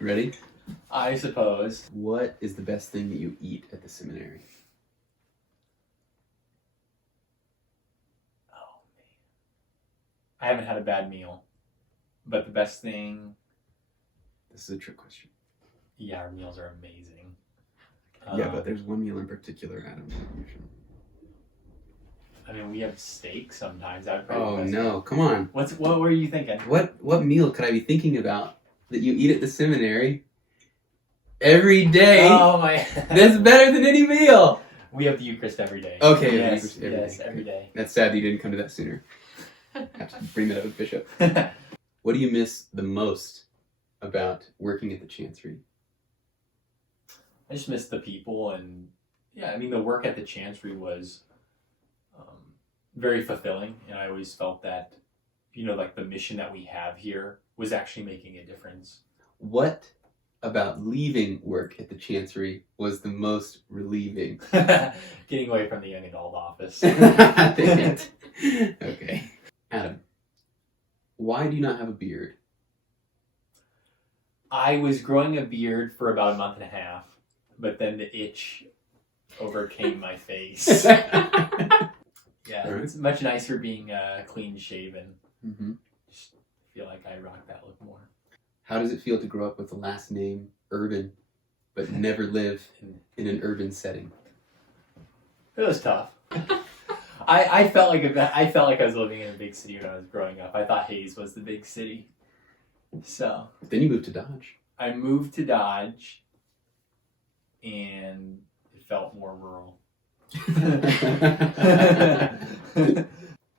Ready? I suppose. What is the best thing that you eat at the seminary? Oh, man. I haven't had a bad meal. But the best thing... This is a trick question. Yeah, our meals are amazing. Yeah, but there's one meal in particular, Adam. I mean, we have steak sometimes. I'd Oh no, come on. What were you thinking? What meal could I be thinking about that you eat at the seminary every day? Oh my! That's better than any meal. We have the Eucharist every day. Okay, yes, every day. every day. That's sad that you didn't come to that sooner. Have to bring that up with Bishop. What do you miss the most about working at the Chancery? I just miss the people, and yeah, I mean, the work at the Chancery was very fulfilling, and I always felt that, like the mission that we have here was actually making a difference. What about leaving work at the Chancery was the most relieving? Getting away from the young adult office. Dang it. Okay. Adam, why do you not have a beard? I was growing a beard for about a month and a half, but then the itch overcame my face. Yeah, right. It's much nicer being clean shaven. Mm-hmm. Just feel like I rock that look more. How does it feel to grow up with the last name Urban, but never live in an urban setting? It was tough. I felt like I was living in a big city when I was growing up. I thought Hayes was the big city. So then you moved to Dodge. I moved to Dodge, and it felt more rural.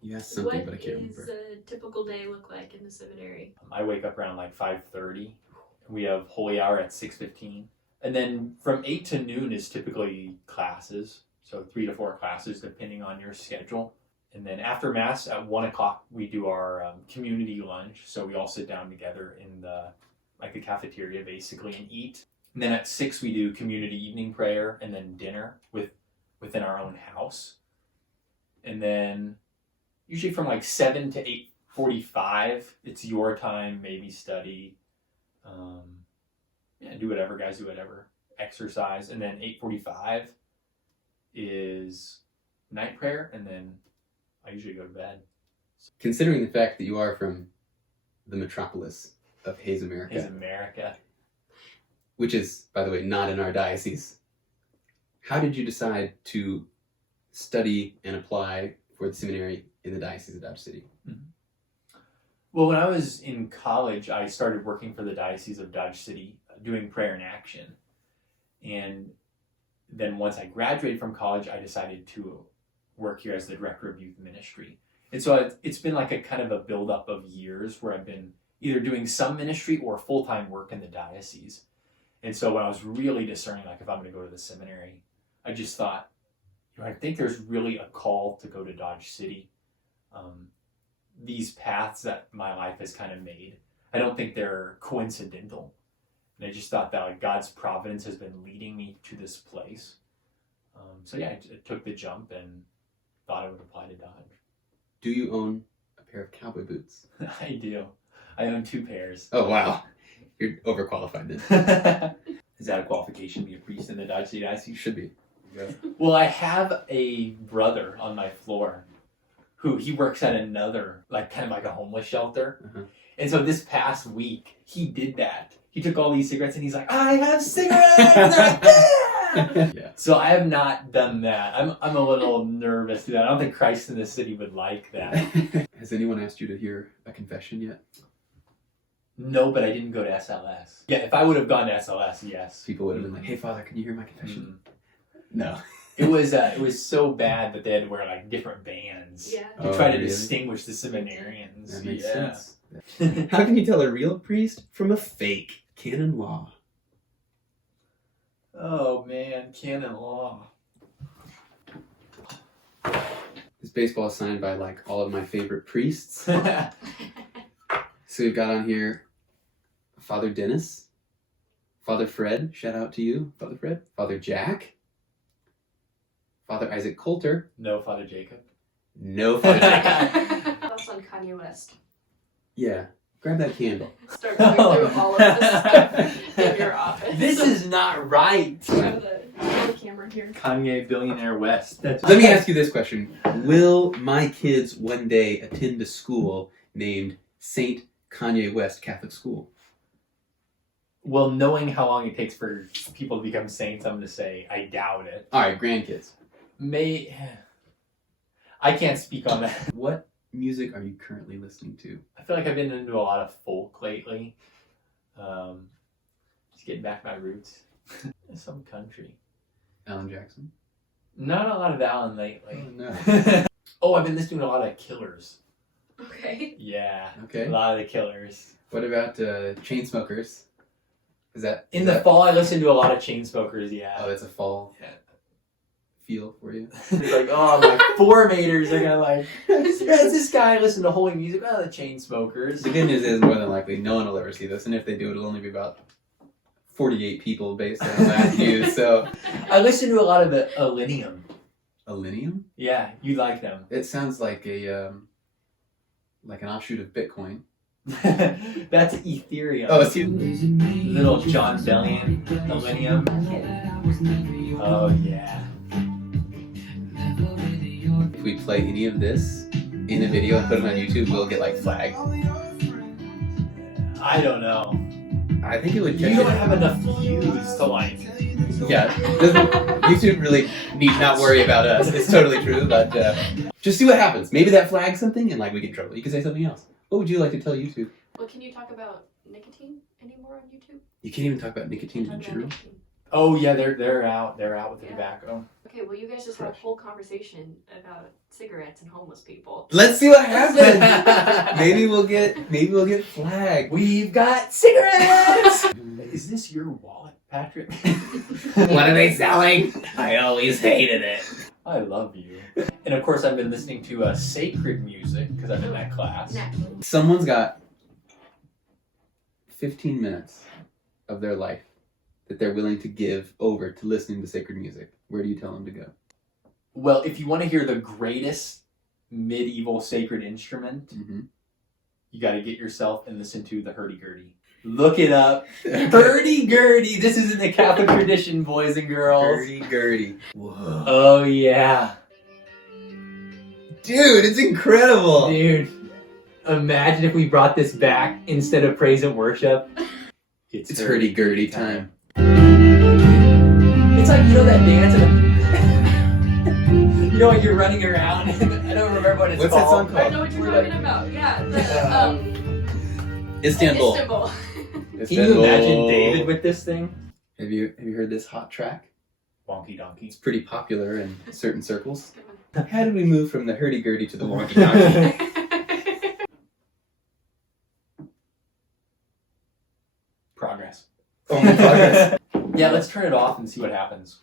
You asked something, but I can't remember. What does a typical day look like in the seminary? I wake up around like 5:30. We have holy hour at 6:15, and then from 8 to noon is typically classes. So 3 to 4 classes depending on your schedule. And then after Mass at 1 o'clock, we do our community lunch. So we all sit down together in the cafeteria basically and eat. And then at 6 we do community evening prayer and then dinner within our own house. And then usually from 7 to 8:45, it's your time, maybe study. Do whatever, guys, do whatever. Exercise. And then 8:45 is night prayer, and then I usually go to bed. Considering the fact that you are from the metropolis of Hayes, America, which is, by the way, not in our diocese, how did you decide to study and apply for the seminary in the Diocese of Dodge City? Mm-hmm. Well, when I was in college, I started working for the Diocese of Dodge City, doing prayer in action. And then once I graduated from college, I decided to work here as the director of youth ministry. And so it's been like a kind of a buildup of years where I've been either doing some ministry or full-time work in the diocese. And so when I was really discerning, if I'm going to go to the seminary, I just thought, I think there's really a call to go to Dodge City. These paths that my life has kind of made, I don't think they're coincidental. And I just thought that God's providence has been leading me to this place. So yeah, I took the jump and thought I would apply to Dodge. Do you own a pair of cowboy boots? I do. I own 2 pairs. Oh, wow. You're overqualified then. Is that a qualification to be a priest in the Dodge City Diocese? You should be. Yeah. Well, I have a brother on my floor who he works at another, kind of like a homeless shelter. Uh-huh. And so this past week, he did that. He took all these cigarettes and he's like, I have cigarettes! Yeah. So I have not done that. I'm a little nervous to do that. I don't think Christ in the City would like that. Has anyone asked you to hear a confession yet? No, but I didn't go to SLS. Yeah, if I would have gone to SLS, yes. People would have been like, hey, Father, can you hear my confession? No. It was so bad that they had to wear different bands to try to distinguish the seminarians. That makes sense. How can you tell a real priest from a fake? Canon law. Oh man, canon law. This baseball is signed by all of my favorite priests. So we've got on here Father Dennis, Father Fred, shout out to you, Father Fred, Father Jack, Father Isaac Coulter. No Father Jacob. No Father Jacob. Thoughts on Kanye West? Yeah. Grab that candle. Start going through all of this stuff in your office. This is not right. Throw the camera here. Kanye Billionaire West. Let me ask you this question. Will my kids one day attend a school named St. Kanye West Catholic School? Well, knowing how long it takes for people to become saints, I'm going to say I doubt it. All right, grandkids. I can't speak on that. What music are you currently listening to? I feel like I've been into a lot of folk lately. Just getting back my roots. Some country. Alan Jackson? Not a lot of Alan lately. Oh, no. Oh, I've been listening to a lot of Killers. Okay. Yeah. Okay. A lot of the Killers. What about Chainsmokers? Is that In the fall, I listen to a lot of Chainsmokers, yeah. Oh, that's a fall Yeah. feel for you. It's like, oh, my formators are gonna like, is this guy listen to holy music? Oh, the Chainsmokers. The good news is, more than likely, no one will ever see this, and if they do, it'll only be about 48 people based on last news. So, I listen to a lot of the Alinium. Alinium? Yeah, you like them. It sounds like like an offshoot of Bitcoin. That's Ethereum. Oh, it's you. Little John Bellion, Alinium. Oh, yeah. If we play any of this in a video and put it on YouTube, we'll get like flagged. I don't know. I think it would You catch don't it. have enough views to like. Yeah, YouTube really need not worry about us. It's totally true, but just see what happens. Maybe that flags something and like we get in trouble. You can say something else. What would you like to tell YouTube? Well, can you talk about nicotine anymore on YouTube? You can't even talk about nicotine Talk in about general. nicotine. Oh yeah, they're out with the Yeah. tobacco. Okay, well, you guys just had a whole conversation about cigarettes and homeless people. Let's see what happens. maybe we'll get flagged. We've got cigarettes. Is this your wallet, Patrick? What are they selling? I always hated it. I love you. And of course, I've been listening to sacred music because I'm in that class. Naturally. Someone's got 15 minutes of their life that they're willing to give over to listening to sacred music. Where do you tell them to go? Well, if you want to hear the greatest medieval sacred instrument, Mm-hmm. you got to get yourself and listen to the hurdy-gurdy. Look it up. Hurdy-gurdy. This is in the Catholic tradition, boys and girls. Hurdy-gurdy. Whoa. Oh, yeah. Dude, it's incredible. Dude, imagine if we brought this back instead of praise and worship. It's hurdy-gurdy time. It's like, you know that dance? You know, when you're running around, I don't remember what it's What's that called. song I called? know what you're talking about. Yeah, the Istanbul. Istanbul. Can you imagine David with this thing? Have you heard this hot track? Wonky donkey. It's pretty popular in certain circles. How did we move from the hurdy-gurdy to the wonky-donkey? Progress. Only progress. Yeah, let's turn it off and see what happens.